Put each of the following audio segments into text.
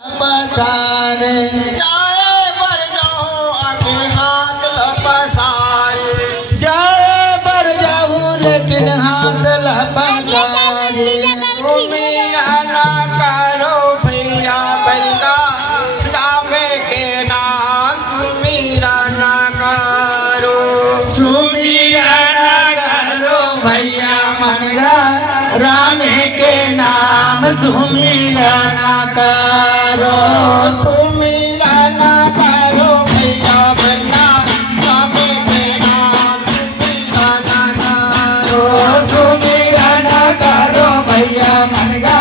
पसारे जाए बर जाऊं आगे हाथ लपसारे जाए बर जाऊं लेकिन हाथ लपसारे मेरा ना करो भैया बंदा रामे के नाम सुमीरा ना करो सुमीरा ना करो भैया मनगा रामे के नाम सुमीरा ना करो सुमीरा ना करो भैया बन्ना रामे के नाम सुमीरा ना करो सुमीरा ना करो भैया मनगा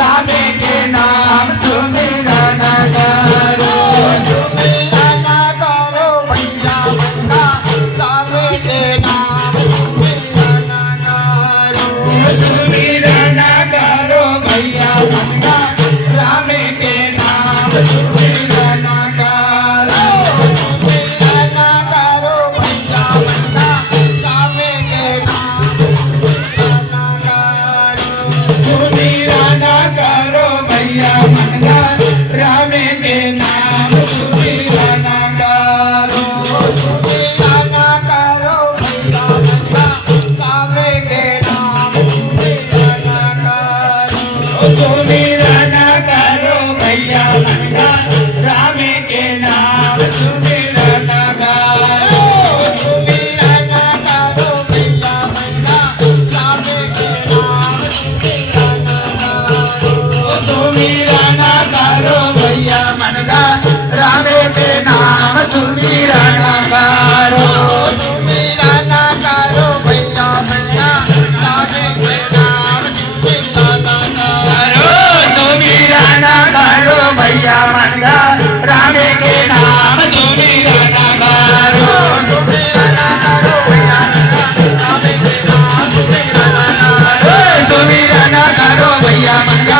रामे के नाम सुमीरा ना करो सुमीरा ना करो भैया बन्ना रामे के नाम सुमीरा ना करो सुमीरा ना करो भैया बन्ना रामे के नाम सुमीरा ना करो सुमीरा ना करो भैया बन्ना रामे के नाम सुमीरा ना करो सुमीरा ना करो भैया बन्ना रामे के नाम सुमीरा ना करो सुमीरा ना करो भैया बन्ना रामे के नाम सुमीरा ना करो सुमीरा ना करो भैया बन्ना रामे के नाम सुमीरा ना करो सुमीरा ना करो भैया बन्ना रामे के नाम सुमीरा ना करो सुमीरा ना करो भैया बन्ना रामे के नाम सुमीरा ना करो सुमीरा ना करो भैया बन्ना रामे के नाम सुमीरा ना करो सुमीरा ना करो भैया बन्ना रामे के नाम सुमीरा ना करो सुमीरा ना करो भैया बन्ना रामे के नाम सुमीरा ना करो सुमीरा ना करो भैया बन्ना